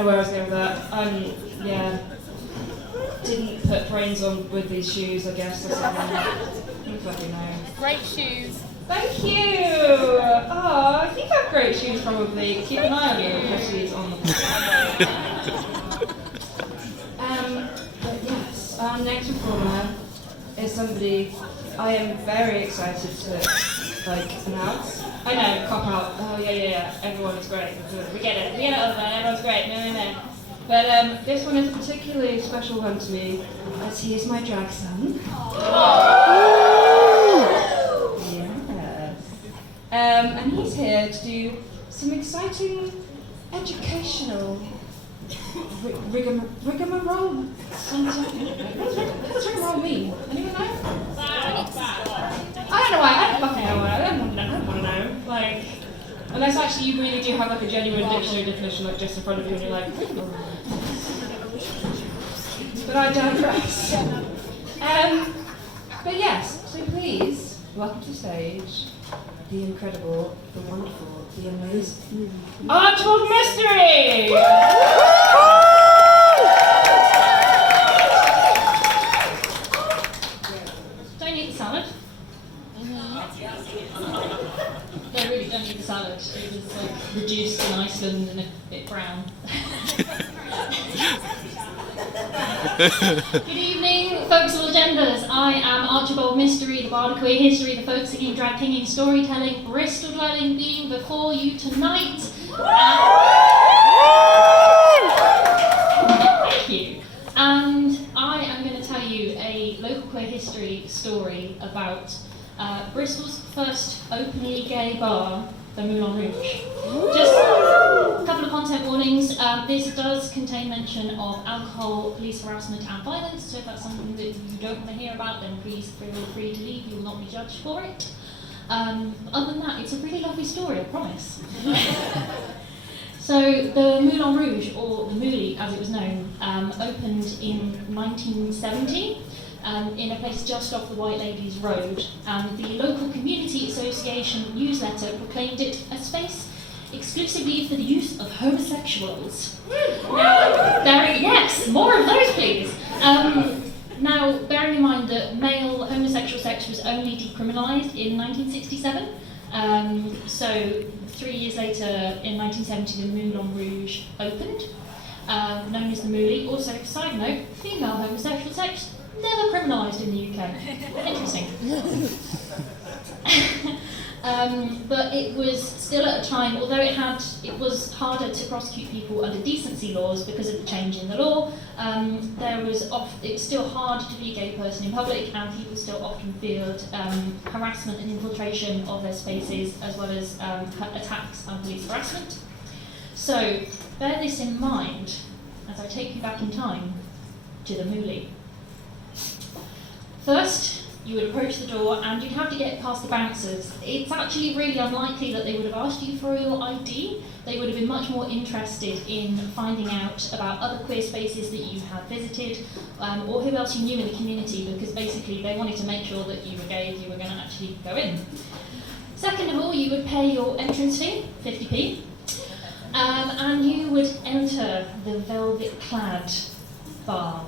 know where I was going with that. Yeah. Didn't put brains on with these shoes, I guess, or something. I don't fucking know. Great shoes. Thank you! Oh, I think I have great shoes probably. Keep an eye on your shoes on the But yes, our next performer is somebody I am very excited to announce. I know, cop out. Oh yeah. Everyone is great. We get it, other man. Everyone's great. No. But this one is a particularly special one to me, as he is my drag son. And he's here to do some exciting educational rigmarole. What does rigmarole mean? Anyone know? I don't know why. I don't fucking know why. I don't want to know. Unless actually you really do have a genuine dictionary definition just in front of you and you're like, but I digress. But yes, so please, welcome to stage the incredible, the wonderful, the amazing Archibald Mystery! Don't need the salad. They really don't need the salad. It was reduced in Iceland and a bit brown. Good evening, folks of all genders. I am Archibald Mystery, the bard of queer history, the folk singing, drag kinging, storytelling, Bristol dwelling being before you tonight. Thank you. And I am going to tell you a local queer history story about Bristol's first openly gay bar, the Moulin Rouge. Just a couple of content warnings. This does contain mention of alcohol, police harassment and violence, so if that's something that you don't want to hear about, then please feel free to leave. You will not be judged for it. Other than that, it's a really lovely story, I promise. So the Moulin Rouge, or the Moulie as it was known, opened in 1970. In a place just off the White Ladies Road, and the local community association newsletter proclaimed it a space exclusively for the use of homosexuals. Yes, more of those please. Now, bearing in mind that male homosexual sex was only decriminalised in 1967, so 3 years later, in 1970, the Moulin Rouge opened, known as the Moulie. Also, side note, female homosexual sex never criminalised in the UK. Interesting. But it was still at a time, although it was harder to prosecute people under decency laws because of the change in the law, it was still hard to be a gay person in public, and people still often feared harassment and infiltration of their spaces, as well as attacks and police harassment. So bear this in mind as I take you back in time to the Moulie. First, you would approach the door and you'd have to get past the bouncers. It's actually really unlikely that they would have asked you for your ID. They would have been much more interested in finding out about other queer spaces that you had visited, or who else you knew in the community, because basically they wanted to make sure that you were gay if you were going to actually go in. Second of all, you would pay your entrance fee, 50p, and you would enter the velvet-clad bar.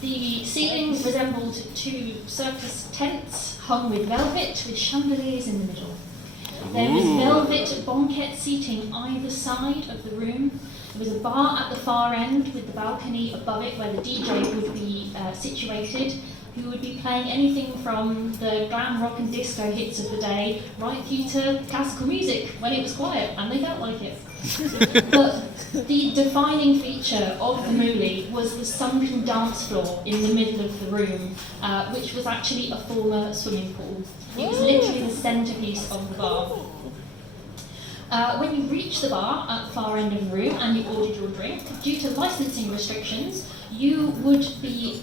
The ceilings resembled two circus tents hung with velvet with chandeliers in the middle. There was velvet banquette seating either side of the room. There was a bar at the far end with the balcony above it where the DJ would be situated, who would be playing anything from the glam rock and disco hits of the day right through to classical music when it was quiet, and they felt like it. But the defining feature of the Moulie was the sunken dance floor in the middle of the room, which was actually a former swimming pool. It was literally the centrepiece of the bar. When you reached the bar at the far end of the room and you ordered your drink, due to licensing restrictions, you would be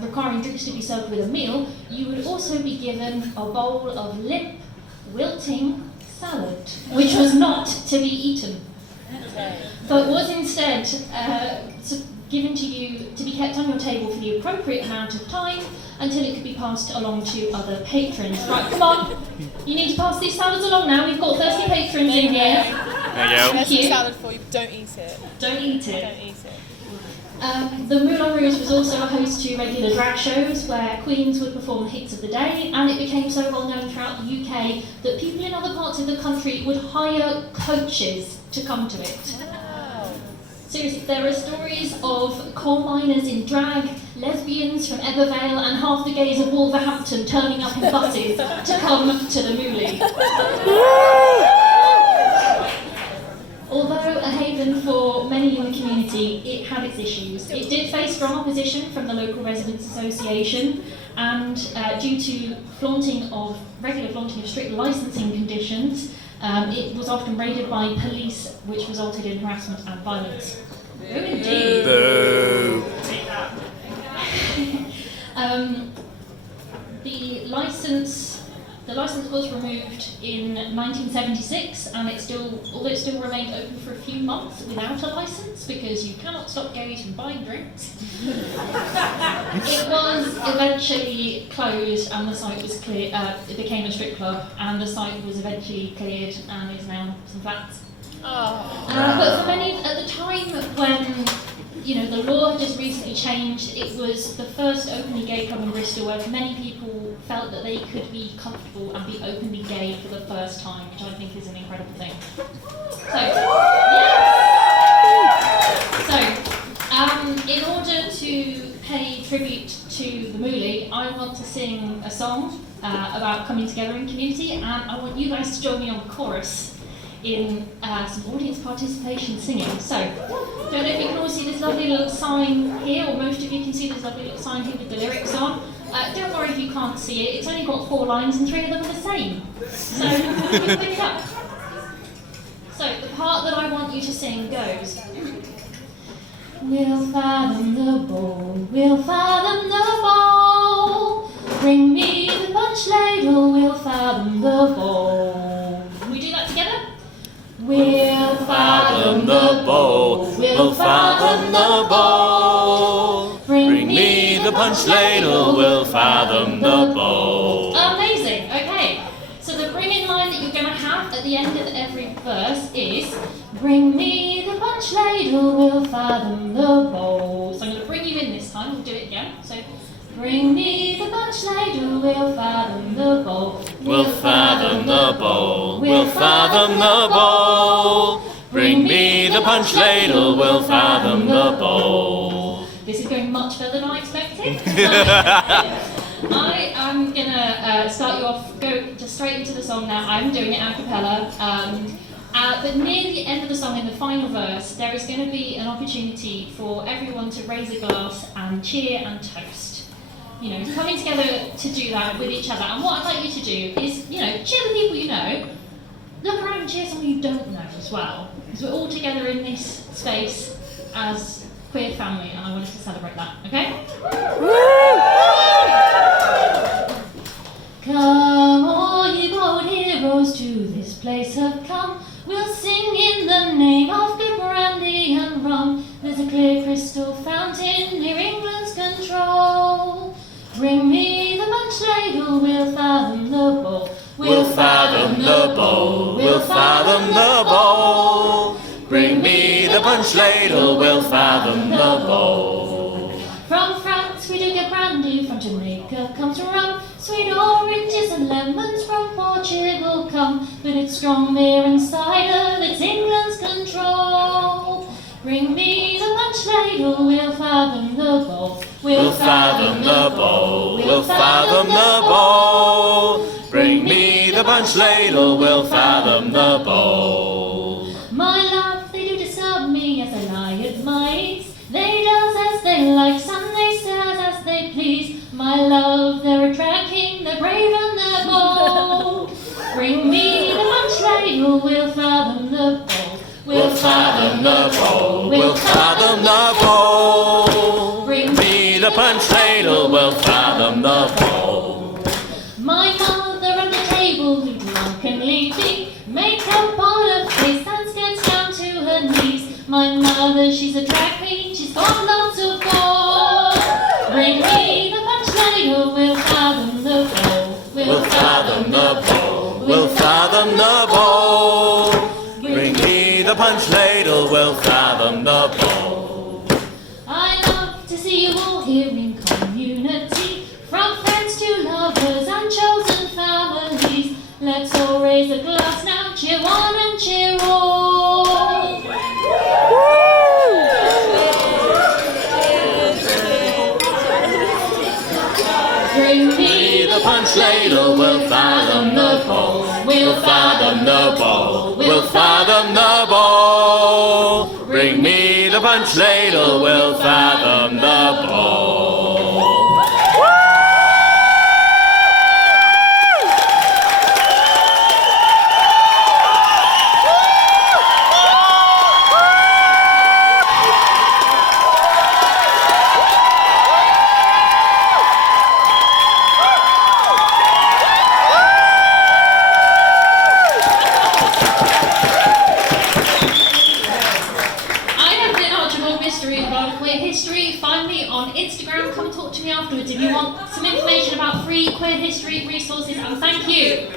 requiring drinks to be served with a meal. You would also be given a bowl of limp, wilting salad, which was not to be eaten, but was instead given to you to be kept on your table for the appropriate amount of time until it could be passed along to other patrons. Right, come on, you need to pass these salads along now, we've got thirsty patrons in here. There you go. There's some Cute. salad for you, but don't eat it. Don't eat it. Don't eat it. The Moulin Rouge was also a host to regular drag shows where queens would perform the hits of the day, and it became so well known throughout the UK that people in other parts of the country would hire coaches to come to it. Wow. Seriously, there are stories of coal miners in drag, lesbians from Ebervale, and half the gays of Wolverhampton turning up in buses to come to the Moulie. Although a haven for many in the community, it had its issues. It did face strong opposition from the local residents' association, and due to regular flaunting of strict licensing conditions, it was often raided by police, which resulted in harassment and violence. Oh, indeed. Boo. Take that. The license was removed in 1976, and although it still remained open for a few months without a license, because you cannot stop gays from buying drinks. It was eventually closed, and the site was cleared. It became a strip club, and the site was eventually cleared, and is now some flats. Oh. But for many at the time when the law had just recently changed, it was the first openly gay club in Bristol where many people felt that they could be comfortable and be openly gay for the first time, which I think is an incredible thing. So, in order to pay tribute to the Moulie, I want to sing a song about coming together in community, and I want you guys to join me on the chorus in some audience participation singing. So, don't know if you can all see this lovely little sign here, or most of you can see this lovely little sign here with the lyrics on. Don't worry if you can't see it, it's only got 4 lines and 3 of them are the same. So, you can pick it up. So, the part that I want you to sing goes: We'll fathom the bowl, we'll fathom the bowl. Bring me the punch ladle, we'll fathom the bowl. Can we do that together? We'll fathom the bowl, we'll fathom the bowl. Bring me the punch ladle, we'll fathom the bowl. Amazing, okay. So the bring-in line that you're going to have at the end of every verse is: Bring me the punch ladle, we'll fathom the bowl. So I'm going to bring you in this time, we'll do it again. So, bring me the punch ladle, we'll fathom the bowl. We'll fathom the bowl, we'll fathom the bowl. Bring me the punch ladle, we'll fathom the bowl. This is going much further than I expected. I am going to start you off, go just straight into the song now. I'm doing it a cappella. But near the end of the song, in the final verse, there is going to be an opportunity for everyone to raise a glass and cheer and toast. Coming together to do that with each other. And what I'd like you to do is, cheer the people you know, look around and cheer someone you don't know as well. Because we're all together in this space as queer family, and I wanted to celebrate that, okay? Come, all ye bold heroes, to this place have come. We'll sing in the name of good brandy and rum. There's a clear crystal fountain near England's control. Bring me the punch ladle, we'll fathom the bowl. We'll fathom the bowl, we'll fathom the bowl. Bring me the punch ladle, we'll fathom the bowl. From France we do get brandy, from Jamaica comes rum. Sweet oranges and lemons from Portugal come. But it's strong beer and cider that's England's control. Bring me the punch ladle, we'll fathom the bowl. We'll fathom the bowl, we'll fathom the bowl. Bring me the punch ladle, we'll fathom the bowl. My love, they do disturb me as I lie at my ease. They dance as they like, some they stare as they please. My love, they're a drag king, they're brave and they're bold. Bring me the punch ladle, we'll fathom the bowl. We'll fathom the bowl, we'll fathom the bowl. Bring me the punch ladle, we'll fathom the bowl. My mother at the table, who drunkenly be, makeup on her face and gets down to her knees. My mother, she's a drag queen, she's got lots of gold. Bring me the punch ladle, we'll fathom the bowl. We'll fathom the bowl, we'll fathom the bowl. Bring me punch ladle will fathom the bowl. I love to see you all here in community, from friends to lovers and chosen families. Let's all raise a glass now, cheer one and cheer all. Bring me The punch ladle will fathom the bowl. Will fathom the bowl. Will fathom the bowl. Bring me the punch ladle. Will fathom the bowl. History, find me on Instagram, come talk to me afterwards if you want some information about free queer history resources, and thank you.